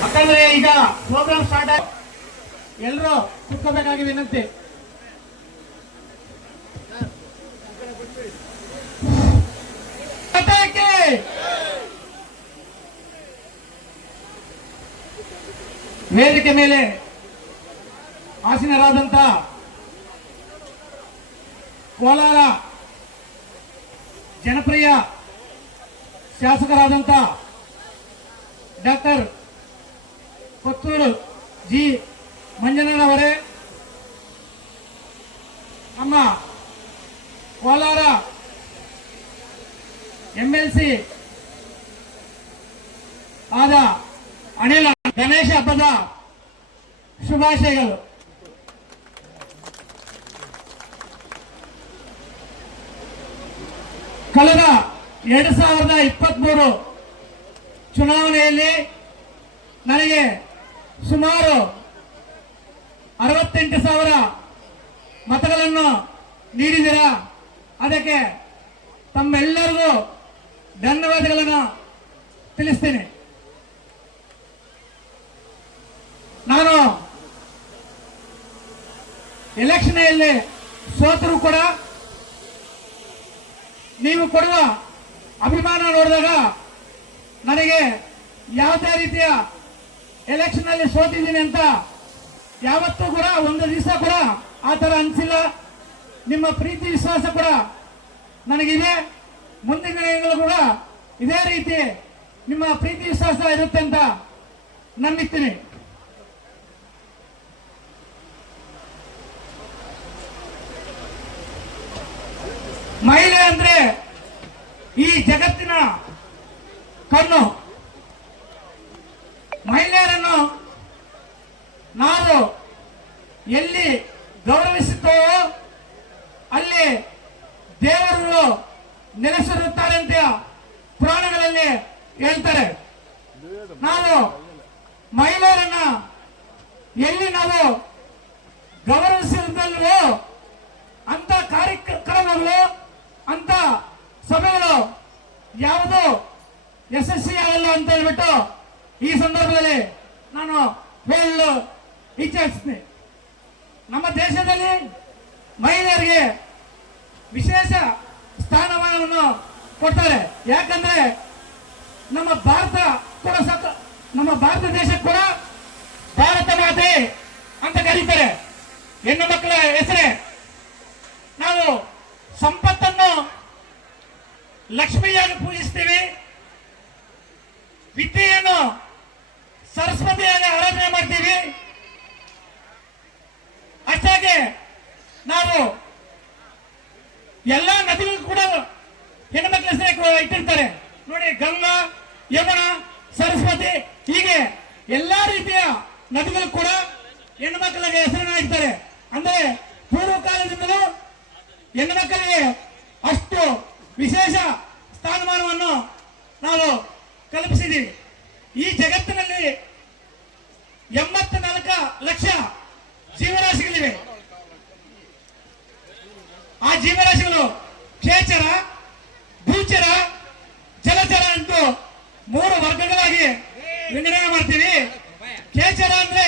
ಯಾಕಂದ್ರೆ ಈಗ program start ಆಗಿ ಎಲ್ಲರೂ ಕುತ್ಕೋಬೇಕಾಗಿ ವಿನಂತಿ! ವೇದಿಕೆ ಮೇಲೆ ಆಸೀನರಾದಂತ ಕೋಲಾರ ಜನಪ್ರಿಯ ಶಾಸಕರಾದಂತ ಡಾಕ್ಟರ್ ಪುತ್ತೂರು ಜಿ. ಮಂಜಣ್ಣನವರೇ ನಮ್ಮ ಕೋಲಾರ ಎಂ ಎಲ್ ಸಿ ಆದ ಅನಿಲ ಗಣೇಶ ಹಬ್ಬದ ಶುಭಾಶಯಗಳು. ಕಳೆದ ಎರಡು ಸಾವಿರದ ಇಪ್ಪತ್ಮೂರು ಚುನಾವಣೆಯಲ್ಲಿ ನನಗೆ ಸುಮಾರು ಅರವತ್ತೆಂಟು ಸಾವಿರ ಮತಗಳನ್ನು ನೀಡಿದ್ದೀರಾ? ಅದಕ್ಕೆ ತಮ್ಮೆಲ್ಲರಿಗೂ ಧನ್ಯವಾದಗಳನ್ನು ತಿಳಿಸ್ತೀನಿ. ನಾನು ಎಲೆಕ್ಷನಲ್ಲಿ ಸೋತರು ಕೂಡ ನೀವು ಕೊಡುವ ಅಭಿಮಾನ ನೋಡಿದಾಗ ನನಗೆ ಯಾವುದೇ ರೀತಿಯ ಎಲೆಕ್ಷನ್ ಅಲ್ಲಿ ಸೋತಿದ್ದೀನಿ ಅಂತ ಯಾವತ್ತೂ ಕೂಡ ಒಂದು ದಿವಸ ಕೂಡ ಆ ಥರ ಅನಿಸಿಲ್ಲ. ನಿಮ್ಮ ಪ್ರೀತಿ ವಿಶ್ವಾಸ ಕೂಡ ನನಗಿದೆ. ಮುಂದಿನ ದಿನಗಳು ಕೂಡ ಇದೇ ರೀತಿ ನಿಮ್ಮ ಪ್ರೀತಿ ವಿಶ್ವಾಸ ಇರುತ್ತೆ ಅಂತ ನಂಬಿರ್ತೀನಿ ಮಹಿಳೆ ಅಂದ್ರೆ ಈ ಜಗತ್ತಿನ ಕಣ್ಣು. ಮಹಿಳೆಯರನ್ನು ನಾವು ಎಲ್ಲಿ ಗೌರವಿಸುತ್ತೇವೋ ಅಲ್ಲಿ ದೇವರು ನೆಲೆಸಿರುತ್ತಾರೆ ಅಂತ ಪುರಾಣಗಳಲ್ಲಿ ಹೇಳ್ತಾರೆ. ನಾವು ಮಹಿಳೆಯರನ್ನ ಎಲ್ಲಿ ನಾವು ಗೌರವಿಸಿರುತ್ತಲ್ವೋ ಅಂತ ಕಾರ್ಯಕ್ರಮಗಳು, ಅಂತ ಸಭೆಗಳು ಯಾವುದು ಯಶಸ್ವಿ ಆಗಲ್ಲ ಅಂತ ಹೇಳ್ಬಿಟ್ಟು ಈ ಸಂದರ್ಭದಲ್ಲಿ ನಾನು ಹೇಳಲು ಇಚ್ಛಿಸ್ತೀನಿ. ನಮ್ಮ ದೇಶದಲ್ಲಿ ಮಹಿಳೆಯರಿಗೆ ವಿಶೇಷ ಸ್ಥಾನಮಾನವನ್ನು ಕೊಡ್ತಾರೆ. ಯಾಕಂದ್ರೆ ನಮ್ಮ ಭಾರತ ಕೂಡ ಸತ ನಮ್ಮ ಭಾರತ ದೇಶ ಕೂಡ ಭಾರತ ಮಾತೆ ಅಂತ ಕರೀತಾರೆ. ಹೆಣ್ಣು ಮಕ್ಕಳ ಹೆಸರೇ. ನಾವು ಸಂಪತ್ತನ್ನು ಲಕ್ಷ್ಮಿಯಾಗಿ ಪೂಜಿಸ್ತೀವಿ. ವಿದ್ಯೆಯನ್ನು ಸರಸ್ವತಿಯಾಗಿ ಆರಾಧನೆ ಮಾಡ್ತೀವಿ. ಅಷ್ಟಾಗಿ ನಾವು ಎಲ್ಲ ನದಿಗಳು ಕೂಡ ಹೆಣ್ಮಕ್ಳ ಹೆಸರು ಇಟ್ಟಿರ್ತಾರೆ. ನೋಡಿ ಗಂಗಾ, ಯಮುನಾ, ಸರಸ್ವತಿ ಹೀಗೆ ಎಲ್ಲಾ ರೀತಿಯ ನದಿಗಳು ಕೂಡ ಹೆಣ್ಮಕ್ಳಿಗೆ ಹೆಸರನ್ನ ಇಡ್ತಾರೆ. ಅಂದ್ರೆ ಪೂರ್ವ ಕಾಲದಿಂದಲೂ ಹೆಣ್ಮಕ್ಕಳಿಗೆ ಅಷ್ಟು ವಿಶೇಷ ಸ್ಥಾನಮಾನವನ್ನು ನಾವು ಕಲ್ಪಿಸಿದ್ದೀವಿ ಈ ಜಗತ್ತಿನಲ್ಲಿ ಎಂಬತ್ತ ನಾಲ್ಕು ಲಕ್ಷ ಜೀವರಾಶಿಗಳಿವೆ. ಆ ಜೀವರಾಶಿಗಳು ಕ್ಷೇಚರ, ಭೂಚರ, ಜಲಚರ ಅಂತೂ ಮೂರು ವರ್ಗಗಳಾಗಿ ವಿಂಗಡಣೆ ಮಾಡ್ತೀವಿ. ಕ್ಷೇಚರ ಅಂದ್ರೆ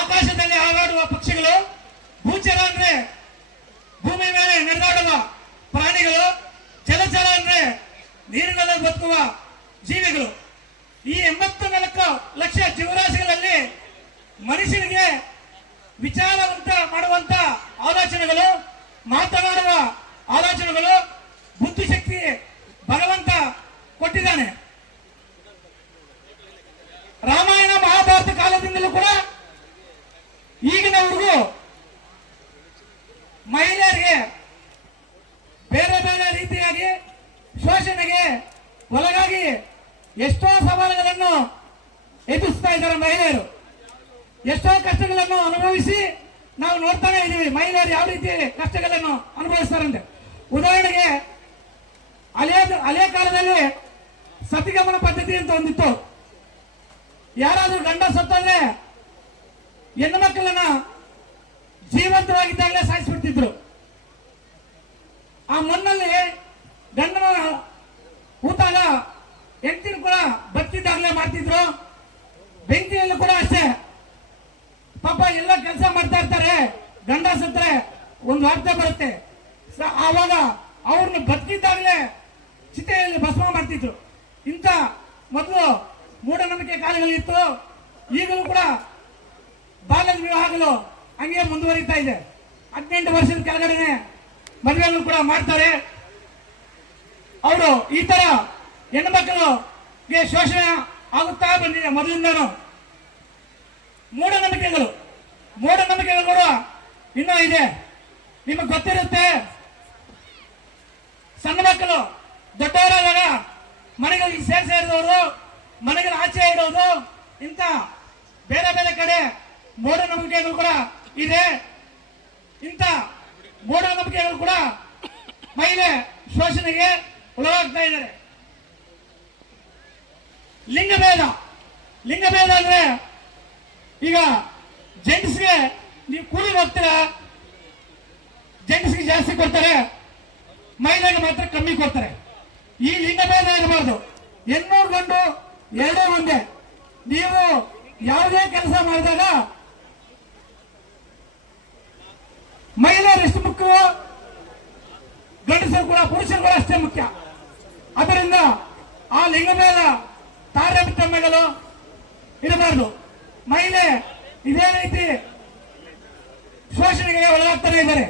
ಆಕಾಶದಲ್ಲಿ ಹಾರಾಡುವ ಪಕ್ಷಿಗಳು, ಭೂಚರ ಅಂದ್ರೆ ಭೂಮಿ ಮೇಲೆ ನಡೆದಾಡುವ ಪ್ರಾಣಿಗಳು, ಜಲಚರ ಅಂದ್ರೆ ನೀರಿನಲ್ಲಿ ಬದುಕುವ ಜೀವಿಗಳು ಈ ಎಂಬತ್ತು ನಾಲ್ಕು ಲಕ್ಷ ಜೀವರಾಶಿಗಳಲ್ಲಿ ಮನುಷ್ಯನಿಗೆ ವಿಚಾರವಂತ ಮಾಡುವಂತ ಆಲೋಚನೆಗಳು, ಮಾತನಾಡುವ ಆಲೋಚನೆಗಳು ಬುದ್ಧಿಶಕ್ತಿ ಭಗವಂತ ಕೊಟ್ಟಿದ್ದಾನೆ. ರಾಮಾಯಣ ಮಹಾಭಾರತ ಕಾಲದಿಂದಲೂ ಕೂಡ ಈಗಿನವರೆಗೂ ಮಹಿಳೆಯರಿಗೆ ಬೇರೆ ಬೇರೆ ರೀತಿಯಾಗಿ ಶೋಷಣೆಗೆ ಒಳಗಾಗಿ ಎಷ್ಟೋ ಸವಾಲುಗಳನ್ನು ಎದುರಿಸ್ತಾ ಇದ್ದಾರೆ ಮಹಿಳೆಯರು ಎಷ್ಟೋ ಕಷ್ಟಗಳನ್ನು ಅನುಭವಿಸಿ ನಾವು ನೋಡ್ತಾನೆ ಇದೀವಿ. ಮಹಿಳೆಯರು ಯಾವ ರೀತಿ ಕಷ್ಟಗಳನ್ನು ಅನುಭವಿಸ್ತಾರಂತೆ. ಉದಾಹರಣೆಗೆ, ಹಳೆಯ ಹಳೆಯ ಕಾಲದಲ್ಲಿ ಸತಿಗಮನ ಪದ್ಧತಿ ಅಂತ ಒಂದಿತ್ತು. ಯಾರಾದ್ರೂ ಗಂಡ ಸತ್ತಂದ್ರೆ ಹೆಣ್ಣು ಮಕ್ಕಳನ್ನ ಜೀವಂತವಾಗಿದ್ದಾಗಲೇ ಸಾಯಿಸ್ಬಿಡ್ತಿದ್ರು. ಆ ಮಣ್ಣಲ್ಲಿ ಗಂಡನ ಊತಾಗ ಹೆಂಡತಿನ ಕೂಡ ಬತ್ತಿದ್ದಾಗಲೇ ಮಾಡ್ತಿದ್ರು ಇದ್ರು ಬೆಂಕಿಯಲ್ಲೂ ಕೂಡ ಅಷ್ಟೇ ಪಾಪ ಎಲ್ಲ ಕೆಲಸ ಮಾಡ್ತಾ ಇರ್ತಾರೆ ಗಂಡ ಸತ್ರೆ ಒಂದು ವಾರ್ತೆ ಬರುತ್ತೆ. ಆವಾಗ ಅವ್ರನ್ನ ಬದುಕಿದ್ದಾಗಲೇ ಚಿತೆಯಲ್ಲಿ ಭಸ್ಮ ಮಾಡ್ತಿದ್ರು. ಇಂಥ ಮೊದಲು ಮೂಢನಂಬಿಕೆ ಕಾಲಗಳಿತ್ತು. ಈಗಲೂ ಕೂಡ ಬಾಲ್ಯದ ವಿವಾಹಗಳು ಹಂಗೆ ಮುಂದುವರಿತಾ ಇದೆ. ಹದಿನೆಂಟು ವರ್ಷದ ಕೆಳಗಡೆ ಮದುವೆಗಳು ಕೂಡ ಮಾಡ್ತಾರೆ. ಅವರು ಈ ತರ ಹೆಣ್ಮಕ್ಳಿಗೆ ಶೋಷಣೆ ಆಗುತ್ತಾ ಬಂದಿದೆ ಮೊದಲಿಂದನೂ. ಮೂಢನಂಬಿಕೆಗಳು. ಮೂಢನಂಬಿಕೆಗಳು ಕೂಡ ಇನ್ನೂ ಇದೆ. ನಿಮಗೆ ಗೊತ್ತಿರುತ್ತೆ, ಸಣ್ಣ ಮಕ್ಕಳು, ದೊಡ್ಡವರಾದಾಗ ಮನೆಗಳಿಗೆ ಸೇರ್ ಸೇರಿದವರು ಮನೆಗಳ ಆಚೆ ಇಡೋದು ಇಂಥ ಬೇರೆ ಬೇರೆ ಕಡೆ ಮೂಢನಂಬಿಕೆಗಳು ಕೂಡ ಇದೆ. ಇಂಥ ಮೂಢನಂಬಿಕೆಗಳು ಕೂಡ ಮಹಿಳೆ ಶೋಷಣೆಗೆ ಒಳಗಾಗ್ತಾ ಇದ್ದಾರೆ. ಲಿಂಗಭೇದ. ಲಿಂಗಭೇದ ಅಂದ್ರೆ ಈಗ ಜೆಂಟ್ಸ್ಗೆ ನೀವು ಕೂಲಿ ಹೋಗ್ತೀರಾ ಜೆಂಟ್ಸ್ಗೆ ಜಾಸ್ತಿ ಕೊಡ್ತಾರೆ, ಮಹಿಳೆಗೆ ಮಾತ್ರ ಕಮ್ಮಿ ಕೊಡ್ತಾರೆ. ಈ ಲಿಂಗಭೇದ ಇರಬಾರ್ದು ಹೆಣ್ಣು ಗಂಡು, ಎರಡೇ ಒಂದೇ. ನೀವು ಯಾವುದೇ ಕೆಲಸ ಮಾಡಿದಾಗ ಮಹಿಳೆಯರು ಎಷ್ಟು ಮುಖ್ಯವೋ ಗಂಡಸರು ಕೂಡ, ಪುರುಷರು ಕೂಡ ಅಷ್ಟೇ ಮುಖ್ಯ. ಅದರಿಂದ ಆ ಲಿಂಗಭೇದ ತಾರತಮ್ಯಗಳು ಇರಬಾರ್ದು. ಮಹಿಳೆ ಇದೇ ರೀತಿ ಶೋಷಣೆಗೆ ಒಳಗಾಗ್ತಾನೆ ಇದ್ದಾರೆ.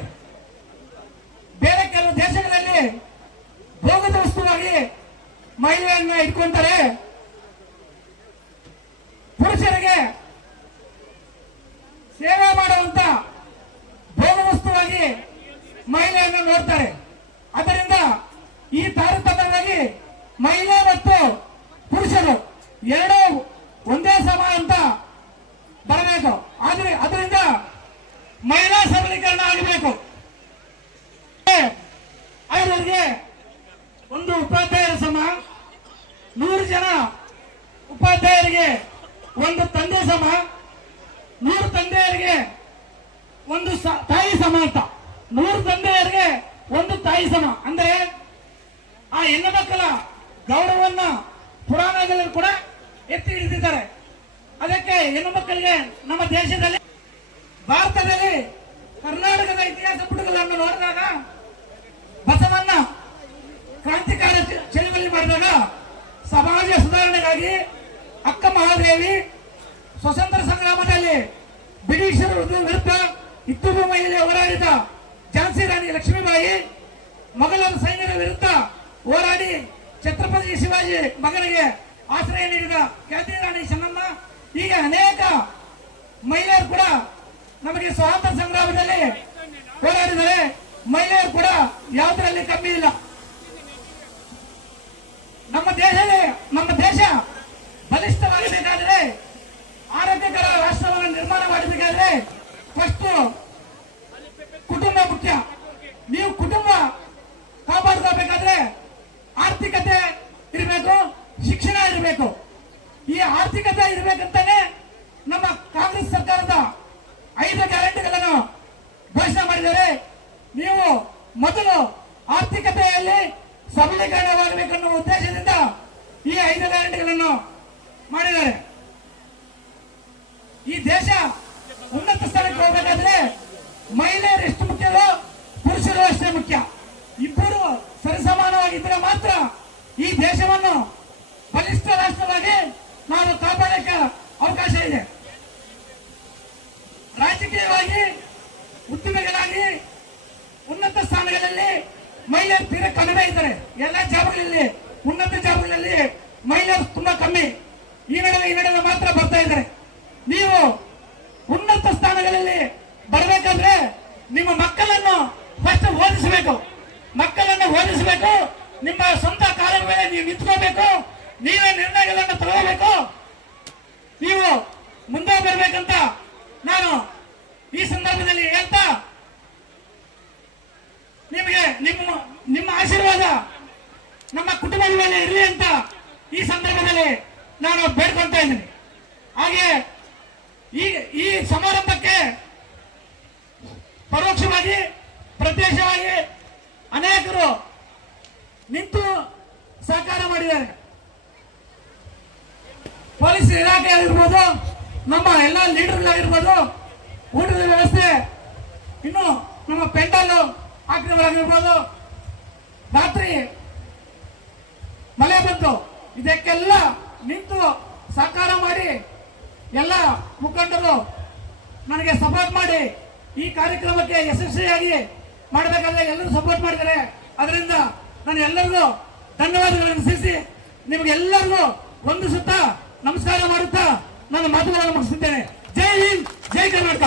ಬೇರೆ ಕೆಲವು ದೇಶಗಳಲ್ಲಿ ಭೋಗದ ವಸ್ತುವಾಗಿ ಮಹಿಳೆಯನ್ನ ಇಟ್ಕೊಂತಾರೆ. ಪುರುಷರಿಗೆ ಸೇವೆ ಮಾಡುವಂತ ಭೋಗ ವಸ್ತುವಾಗಿ ಮಹಿಳೆಯನ್ನು ನೋಡ್ತಾರೆ. ಅದರಿಂದ ಈ ತಾರತಮ್ಯವಾಗಿ ಮಹಿಳೆ ಮತ್ತು ಪುರುಷರು ಎರಡೂ ಒಂದೇ ಸಮ ಅಂತ ಬರಬೇಕು. ಆದ್ರೆ ಅದರಿಂದ ಮಹಿಳಾ ಸಬಲೀಕರಣ ಆಗಬೇಕು. ಅವರಿಗೆ ಒಂದು ಉಪಾಧ್ಯಾಯರ ಸಮ, ನೂರು ಜನ ಉಪಾಧ್ಯಾಯರಿಗೆ ಒಂದು ತಂದೆ ಸಮ, ನೂರು ತಂದೆಯರಿಗೆ ಒಂದು ತಾಯಿ ಸಮ ಅಂತ. ನೂರು ತಂದೆಯರಿಗೆ ಒಂದು ತಾಯಿ ಸಮ. ಅಂದ್ರೆ ಆ ಹೆಣ್ಣು ಮಕ್ಕಳ ಗೌರವವನ್ನ ಪುರಾಣಗಳಲ್ಲಿ ಕೂಡ ಎತ್ತಿ ಹಿಡಿದಿದ್ದಾರೆ. ಅದಕ್ಕೆ ಹೆಣ್ಣು ಮಕ್ಕಳಿಗೆ ನಮ್ಮ ದೇಶದಲ್ಲಿ ಭಾರತದಲ್ಲಿ ಕರ್ನಾಟಕದ ಇತಿಹಾಸ ಪುಟಗಳನ್ನು ನೋಡಿದಾಗ ಬಸವಣ್ಣ ಕ್ರಾಂತಿಕಾರ ಚಳುವಳಿ ಮಾಡಿದಾಗ ಸಮಾಜ ಸುಧಾರಣೆಗಾಗಿ ಅಕ್ಕ ಮಹಾದೇವಿ ಸ್ವತಂತ್ರ ಸಂಗ್ರಾಮದಲ್ಲಿ ಬ್ರಿಟಿಷರ ವಿರುದ್ಧ ಮಹಿಳೆ ಹೋರಾಡಿದ ಝಾನ್ಸಿ ರಾಣಿ ಲಕ್ಷ್ಮೀಬಾಯಿ, ಮೊಘಲರ ಸೈನ್ಯರ ವಿರುದ್ಧ ಹೋರಾಡಿ ಛತ್ರಪತಿ ಶಿವಾಜಿ ಮಗನಿಗೆ ಆಶ್ರಯ ನೀಡಿದ ಖ್ಯಾತಿ ರಾಣಿ ಚೆನ್ನಮ್ಮ, ಹೀಗೆ ಅನೇಕ ಮಹಿಳೆಯರು ಕೂಡ ನಮಗೆ ಸ್ವಾತಂತ್ರ್ಯ ಸಂಗ್ರಾಮದಲ್ಲಿ ಹೋರಾಡಿದರೆ ಮಹಿಳೆಯರು ಕೂಡ ಯಾವುದರಲ್ಲಿ ಕಮ್ಮಿ ಇಲ್ಲ. ನಮ್ಮ ದೇಶದಲ್ಲಿ ನಮ್ಮ ದೇಶ ಬಲಿಷ್ಠವಾಗಬೇಕಾದ್ರೆ ಆರೋಗ್ಯಕರ ರಾಷ್ಟ್ರವನ್ನು ನಿರ್ಮಾಣ ಮಾಡಬೇಕಾದ್ರೆ ಫಸ್ಟ್ ಕುಟುಂಬ ಮುಖ್ಯ ನೀವು ಕುಟುಂಬ ಕಾಪಾಡ್ಕೋಬೇಕಾದ್ರೆ ಆರ್ಥಿಕತೆ ಇರಬೇಕು ಶಿಕ್ಷಣ ಇರಬೇಕು ಈ ಆರ್ಥಿಕತೆ ಇರಬೇಕಂತಾನೆ ನಮ್ಮ ಕಾಂಗ್ರೆಸ್ ಸರ್ಕಾರದ ಐದು ಗ್ಯಾರಂಟಿಗಳನ್ನು ಘೋಷಣೆ ಮಾಡಿದ್ದಾರೆ ನೀವು ಮೊದಲು ಆರ್ಥಿಕತೆಯಲ್ಲಿ ಸಬಲೀಕರಣವಾಗಬೇಕನ್ನುವ ಉದ್ದೇಶದಿಂದ ಈ ಐದು ಗ್ಯಾರಂಟಿಗಳನ್ನು ಮಾಡಿದ್ದಾರೆ ಈ ದೇಶ ಉನ್ನತ ಸ್ಥಾನಕ್ಕೆ ಹೋಗಬೇಕಾದ್ರೆ ಮಹಿಳೆಯರು ಎಷ್ಟು ಮುಖ್ಯವೋ ಪುರುಷರು ಅಷ್ಟೇ ಮುಖ್ಯ ಇಬ್ಬರು ಸರಿಸಮಾನವಾಗಿದ್ದರೆ ಮಾತ್ರ ಈ ದೇಶವನ್ನು ಬಲಿಷ್ಠ ರಾಷ್ಟ್ರವಾಗಿ ನಾವು ಕಾಪಾಡಕ್ಕೆ ಅವಕಾಶ ಇದೆ. ರಾಜಕೀಯವಾಗಿ ಉದ್ಯಮಿಗಳಾಗಿ ಉನ್ನತ ಸ್ಥಾನಗಳಲ್ಲಿ ಮಹಿಳೆಯರು ತೀರ ಕಡಿಮೆ ಇದ್ದಾರೆ. ಎಲ್ಲ ಜಾಬ್ಗಳಲ್ಲಿ ಉನ್ನತ ಜಾಬ್ಗಳಲ್ಲಿ ಮಹಿಳೆಯರು ತುಂಬಾ ಕಮ್ಮಿ. ಈ ನಡುವೆ ಈ ನಡುವೆ ಮಾತ್ರ ಬರ್ತಾ ಇದ್ದಾರೆ ನೀವು ಉನ್ನತ ಸ್ಥಾನಗಳಲ್ಲಿ ಬರಬೇಕಾದ್ರೆ ನಿಮ್ಮ ಮಕ್ಕಳನ್ನು ಫಸ್ಟ್ ಓದಿಸಬೇಕು ಮಕ್ಕಳನ್ನು ಓದಿಸಬೇಕು ನಿಮ್ಮ ಸ್ವಂತ ಕಾಲದ ಮೇಲೆ ನೀವು ನಿಂತ್ಕೋಬೇಕು. ನೀವೇ ನಿರ್ಣಯಗಳನ್ನು ತಗೋಬೇಕು. ನೀವು ಮುಂದೆ ಬರಬೇಕಂತ ನಾನು ಈ ಸಂದರ್ಭದಲ್ಲಿ ಹೇಳ್ತಾ ನಿಮಗೆ ನಿಮ್ಮ ನಿಮ್ಮ ಆಶೀರ್ವಾದ ನಮ್ಮ ಕುಟುಂಬದ ಮೇಲೆ ಇರಲಿ ಅಂತ ಈ ಸಂದರ್ಭದಲ್ಲಿ ನಾನು ಬೇಡ್ಕೊಂತ ಇದ್ದೀನಿ. ಹಾಗೆ ಈ ಈ ಸಮಾರಂಭಕ್ಕೆ ಪರೋಕ್ಷವಾಗಿ, ಪ್ರತ್ಯಕ್ಷವಾಗಿ ಅನೇಕರು ನಿಂತು ಮಾಡಿದ್ದಾರೆ. ಪೊಲೀಸ್ ಇಲಾಖೆ ಆಗಿರ್ಬೋದು, ನಮ್ಮ ಎಲ್ಲ ಲೀಡರ್ಗಳಾಗಿರ್ಬೋದು ಊಟದ ವ್ಯವಸ್ಥೆ, ಇನ್ನು ನಮ್ಮ ಪೆಂಡಲ್ ಹಾಕಿದವರಾಗಿರ್ಬೋದು ರಾತ್ರಿ ಮಳೆ ಬಂತು, ಇದಕ್ಕೆಲ್ಲ ನಿಂತು ಸಹಕಾರ ಮಾಡಿ ಎಲ್ಲ ಮುಖಂಡರು ನನಗೆ ಸಪೋರ್ಟ್ ಮಾಡಿ ಈ ಕಾರ್ಯಕ್ರಮಕ್ಕೆ ಯಶಸ್ವಿಯಾಗಿ ಮಾಡಬೇಕಾದ್ರೆ ಎಲ್ಲರೂ ಸಪೋರ್ಟ್ ಮಾಡಿದ್ದಾರೆ. ಅದರಿಂದ ನಾನು ಎಲ್ಲರಿಗೂ ಧನ್ಯವಾದಗಳನ್ನು ಸಲ್ಲಿಸಿ ನಿಮಗೆಲ್ಲರಿಗೂ ಒಂದು ಸುತ್ತ ನಮಸ್ಕಾರ ಮಾಡುತ್ತಾ ನನ್ನ ಮಾತುಗಳನ್ನು ಮುಗಿಸುತ್ತೇನೆ ಜೈ ಹಿಂದ್ ಜೈ ಕರ್ನಾಟಕ.